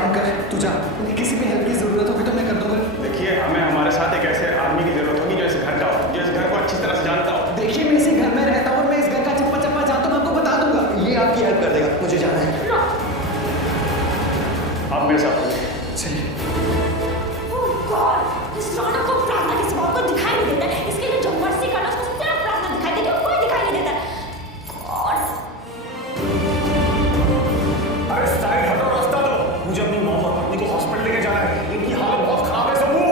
काम कर, तू जा, उन्हें किसी भी हेल्प की जरूरत होगी तो मैं कर दूंगा। देखिए, हमें हमारे साथ एक ऐसे आदमी की जरूरत होगी जो इस घर का हो, जो इस घर को अच्छी तरह से जानता हो। देखिए, मैं इसी घर में रहता हूँ और मैं इस घर का चप्पा चप्पा जानता हूँ, मैं आपको बता दूंगा। ये आपकी हेल्प कर देगा, मुझे जाना है। आप मेरे साथ चलिए। Oh God, इस रौनक को प्रार्थना के सिवा को दिखाई नहीं देता है। इसके लिए जो मर्जी करना उसको सिर्फ प्रार्थना दिखाई देती है, कोई दिखाई नहीं देता है। God, अरे साइड हटो, रास्ता दो। मुझे अपनी मॉम और पत्नी को हॉस्पिटल लेके जाना है। इनकी हालत बहुत खराब है, सब मूव।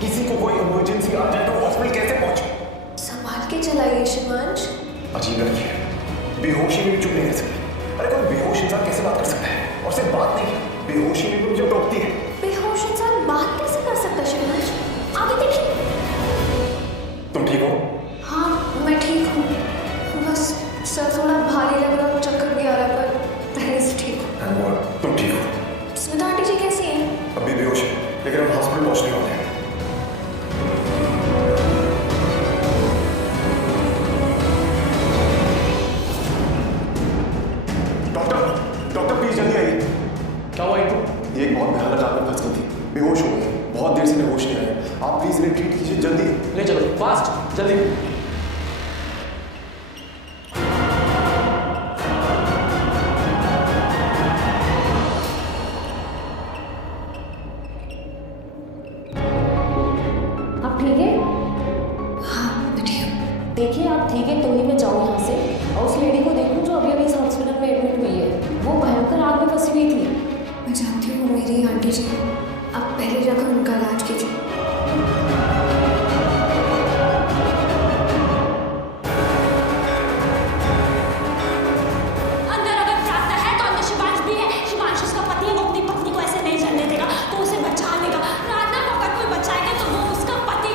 किसी को कोई इमरजेंसी आ जाए तो हॉस्पिटल कैसे पहुंचे? संभाल के चलाइए शिवांश। अजीब लड़की है, बेहोशी में भी चुप नहीं रह सकती। अरे कोई बेहोश इंसान कैसे बात कर सकता है? और सिर्फ बात नहीं, बेहोशी में भी मुझे टोकती है। बेहोश इंसान बात कैसे कर सकता है शिवांश? आगे देखिए। तुम ठीक हो? हाँ, मैं ठीक हूँ। बस सर थोड़ा भारी लग रहा है और चक्कर भी आ रहा है, पर पहले से ठीक हूँ। तुम ठीक हो? स्मिता आंटी जी कैसी हैं? अभी बेहोश है, लेकिन हम हॉस्पिटल पहुंचने वाले हैं। डॉक्टर प्लीज जल्दी आइए। क्या हुआ इनको? ये एक बहुत भयानक हालत में फंस गई थी, बेहोश हो गई, बहुत देर से इन्हें होश नहीं आया। आप प्लीज इन्हें ट्रीट कीजिए जल्दी। ले चलो फास्ट, जल्दी। आप ठीक है? हाँ, मैं ठीक हूँ। देखिए, आप ठीक है तो ही मैं जाऊँ यहाँ से और उस लेडी को देखूँ जो अभी अभी इस हॉस्पिटल में एडमिट हुई है। वो भयंकर आग में फंसी हुई थी। मैं जानती हूँ मेरी आंटी जी, आप पहले जाकर उनका इलाज कीजिए। अंदर अगर प्रार्थना है तो अंदर शिवांश भी है। शिवांश उसका पति है, वो अपनी पत्नी को ऐसे नहीं जलने देगा, तो उसे बचा लेगा। प्रार्थना को अगर कोई बचाएगा तो वो उसका पति।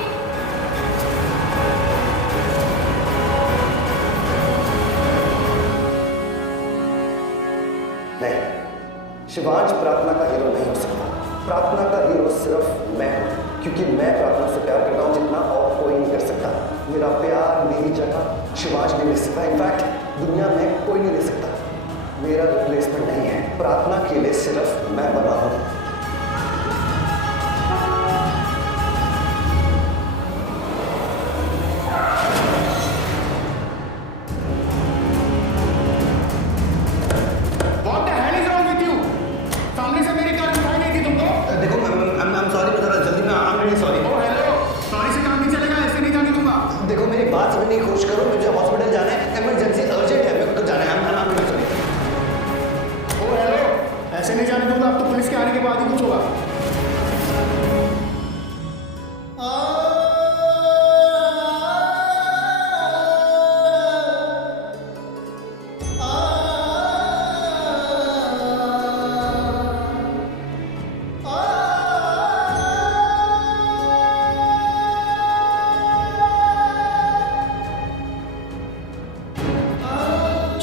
नहीं, शिवांश प्रार्थना का हीरो नहीं हो सकता। प्रार्थना का हीरो सिर्फ मैं हूँ, क्योंकि मैं प्रार्थना से प्यार करता हूँ जितना और कोई नहीं कर सकता। मेरा प्यार, मेरी जगह शिवांश नहीं ले सकता। इनफैक्ट दुनिया में कोई नहीं ले सकता। मेरा रिप्लेसमेंट नहीं है। प्रार्थना के लिए सिर्फ मैं बना हूँ। What the hell is wrong with you? सामने से मेरी कार दिखाई नहीं थी तुमको? देखो, I'm sorry, मैं थोड़ा जल्दी में I'm really sorry। Oh hello, sorry से काम नहीं चलेगा, ऐसे नहीं जाने दूंगा। देखो, मेरी बात समझने की कोशिश करो। मुझे हॉस्पिटल जाना है, इमरजेंसी अर्जेंट है, मेरे को जाना है। I'm really sorry। Oh hello, ऐसे नहीं जाने दूंगा। अब तो पुलिस के आने के बाद ही कुछ होगा।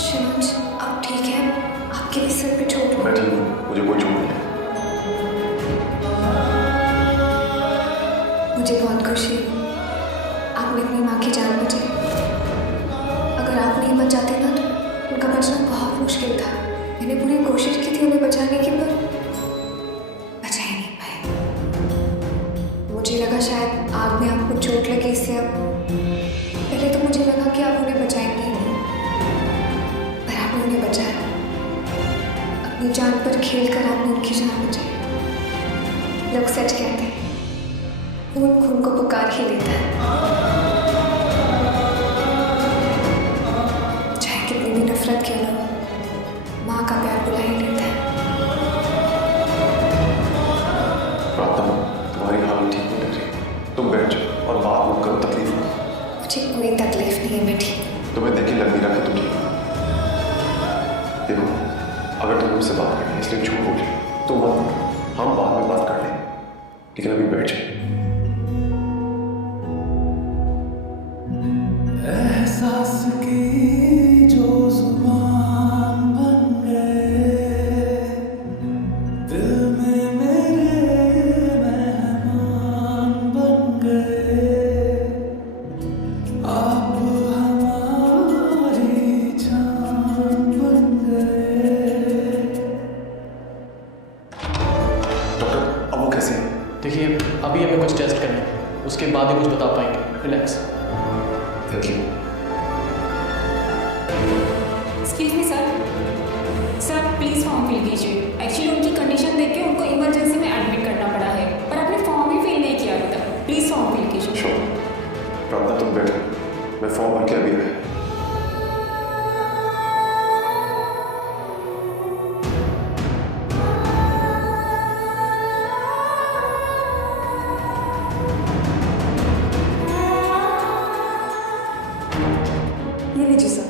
शिवांश, आप ठीक हैं? आपके भी सर पे चोट मैं ठीक हूँ, मुझे कोई चोट नहीं है। मुझे बहुत खुशी है आपने अपनी माँ की जान बचाई। अगर आप नहीं बचाते ना तो उनका बचना बहुत मुश्किल था। मैंने पूरी कोशिश की थी उन्हें बचाने की, पर बचा ही नहीं पाए। मुझे लगा शायद आग में आपको चोट लगी, इससे अब पहले तो मुझे लगा कि आप उन्हें बचाएंगे ही नहीं, पर आपने उन्हें बचाया। अपनी जान पर खेल कर आपने उनकी जान बचाई। लोग सच कहते हैं, खून खून को पुकार ही लेता है। चाहे कितनी भी नफरत क्यों ना हो, माँ का प्यार बुला ही लेता है। प्रार्थना, तुम्हारी हालत ठीक नहीं लग रही। तुम बैठ जाओ और बात मत करो, तकलीफ हो। मुझे कोई तकलीफ नहीं है, मैं ठीक हूँ। तुम्हें देख के लग नहीं रहा कि तुम ठीक हो। देखो, अगर तुम मुझसे बात करनी है इसलिए झूठ बोल रही हो, तो मत बोलो, हम बाद में बात कर लें, लेकिन अभी बैठ जाओ। एहसास की जो जुबान बन गए, दिल में मेरे मेहमान बन गए। आप हमारी जान बन गए। बाद ही कुछ बता पाएंगे। Relax. Thank you. Excuse me sir, sir please form fill कीजिए। एक्चुअली उनकी कंडीशन देख के उनको इमरजेंसी में एडमिट करना पड़ा है, पर आपने फॉर्म ही फिल नहीं किया अभी तक। प्लीज़ फॉर्म फिल कीजिए। श्योर। प्रार्थना तुम बैठो, मैं फॉर्म भर के अभी आया। ये लीजिए सर।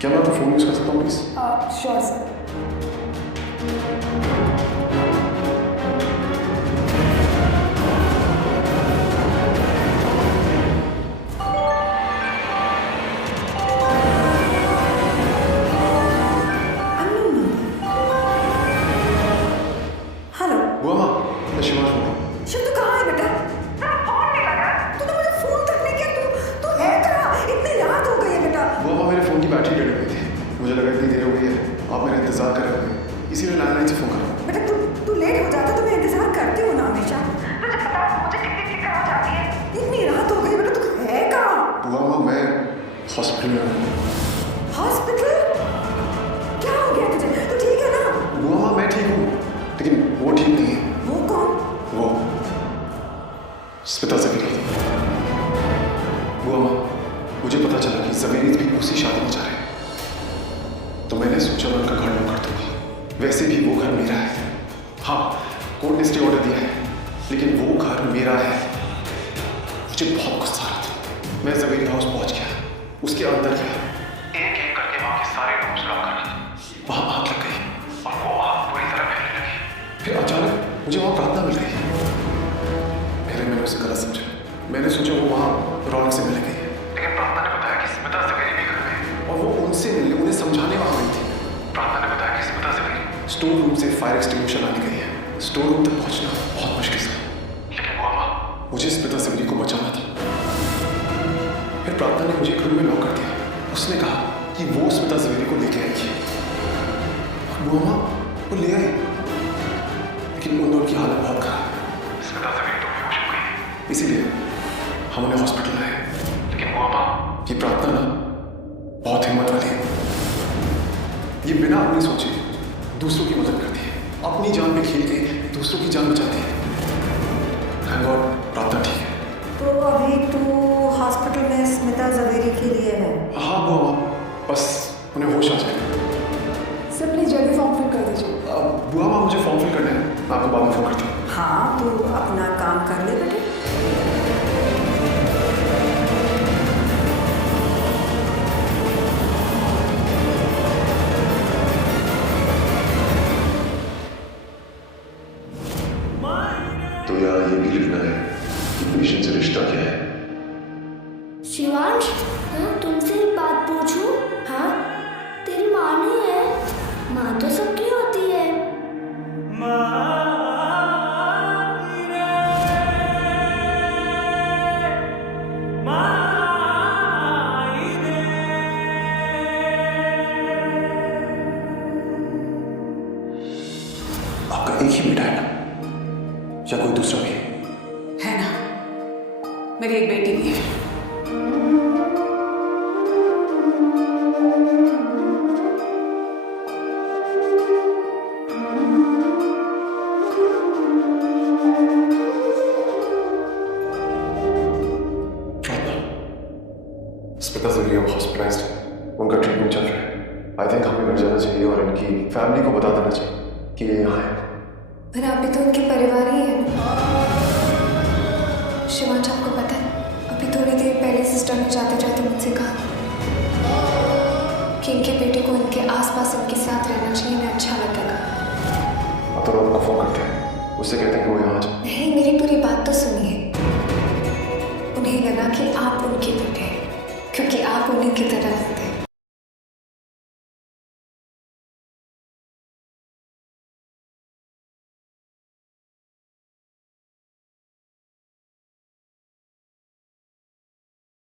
क्या मैं आपका फोन यूज कर सकता हूँ प्लीज? Sure sir. हेलो बुआ माँ, मैं शिवांश बोल रहा हूँ। शिव, तू कहाँ है बेटा? फोन नहीं लगा। तूने मुझे फोन तक नहीं किया। तू है कहाँ? इतनी रात हो गई है बेटा। बुआ माँ, मेरे फोन की बैटरी डेड हो गई थी। मुझे लगा इतनी देर हो गई है, आप मेरा इंतजार कर रहे होंगे, इसीलिए लैंडलाइन से फोन कर रहा हूँ। बेटा तू लेट हो जाता तो मैं इंतजार करती हूँ ना हमेशा। तुझे पता मुझे कितनी फिक्र हो जाती है। इतनी रात हो गई बेटा, तू है कहाँ? बुआ माँ, मैं हॉस्पिटल में हूँ। हॉस्पिटल? क्या हो गया तुझे? तू ठीक है ना? बुआ माँ, मैं ठीक हूँ, लेकिन वो ठीक नहीं है। वो कौन? वो स्मिता ज़वेरी। बुआ माँ, मुझे पता चला कि ज़वेरी भी उसी शादी में जा रहे हैं, तो मैंने सोचा मैं उनका घर नोट कर दूंगा। वैसे भी वो घर मेरा है। हाँ, कोर्ट ने स्टे ऑर्डर दिया है, लेकिन वो घर मेरा है। मुझे बहुत गुस्सा आ रहा था। मैं ज़वेरी हाउस पहुंच गया, उसके अंदर गया, एक एक करके वहाँ के सारे रूम्स लॉक कर रहा था। वहाँ आग लग गई और वो आग पूरी तरह फैलने लगी। फिर अचानक मुझे वहाँ प्रार्थना मिल गई। पहले मैंने उसे गलत समझा। मैंने सोचा वो वहाँ रौनक से मिलने गई है, लेकिन प्रार्थना ने बताया कि स्मिता ज़वेरी भी घर में है और वो उनसे मिलने, उन्हें समझाने वहाँ गई थी। प्रार्थना ने बताया कि स्मिता ज़वेरी स्टोर रूम से फायर एक्सटिंग्विशर लाने गई है। स्टोर रूम तक पहुँचना बहुत मुश्किल था, लेकिन बुआ माँ, मुझे स्मिता ज़वेरी को बचाना था। फिर प्रार्थना ने मुझे एक रूम में लॉक कर दिया। उसने कहा कि वो स्मिता ज़वेरी को लेके आएगी। और बुआ माँ, वो ले आई, लेकिन उन दोनों की हालत बहुत खराब है। स्मिता ज़वेरी तो बेहोश हो गई है, इसीलिए हम उन्हें हॉस्पिटल लाए। लेकिन बुआ माँ, ये प्रार्थना ना बहुत हिम्मत वाली है। ये बिना अपनी सोचे दूसरों की मदद करती है, अपनी जान पे खेल के दूसरों की जान बचाती है। थैंक गॉड प्रार्थना ठीक है। तो अभी तू हॉस्पिटल में स्मिता ज़वेरी के लिए है? हाँ बुआ माँ, बस उन्हें होश आ जाए। सर प्लीज़ जल्दी फॉर्म फिल कर दीजिए। बुआ माँ, मुझे फॉर्म फिल करना है, मैं आपको बाद में फोन करता हूँ। हाँ, तू अपना काम कर ले बेटे। तो यार ये भी लिखना है कि पेशेंट से रिश्ता क्या है। शिवांश, हाँ तुमसे एक बात पूछूं? हाँ, तेरी माँ नहीं है? माँ तो सबकी होती है। आपका एक ही बेटा है ना, या कोई दूसरा भी? है ना, मेरी एक बेटी भी है। स्मिता ज़वेरी अब हॉस्पिटलाइज्ड है, उनका ट्रीटमेंट चल रहा है। आई थिंक हमें घर जाना चाहिए और इनकी फैमिली को बता देना चाहिए कि ये यहाँ है। पर आप भी तो उनके परिवार ही है ना। शिवांश, आपको पता है, अभी थोड़ी देर पहले सिस्टर ने जाते जाते मुझसे कहा कि इनके बेटे को इनके आसपास इनके साथ रहना चाहिए, इन्हें अच्छा लगेगा। अब तो आपको फोन करते हैं, उससे कहते हैं कि वो यहाँ आ जाए। नहीं, मेरी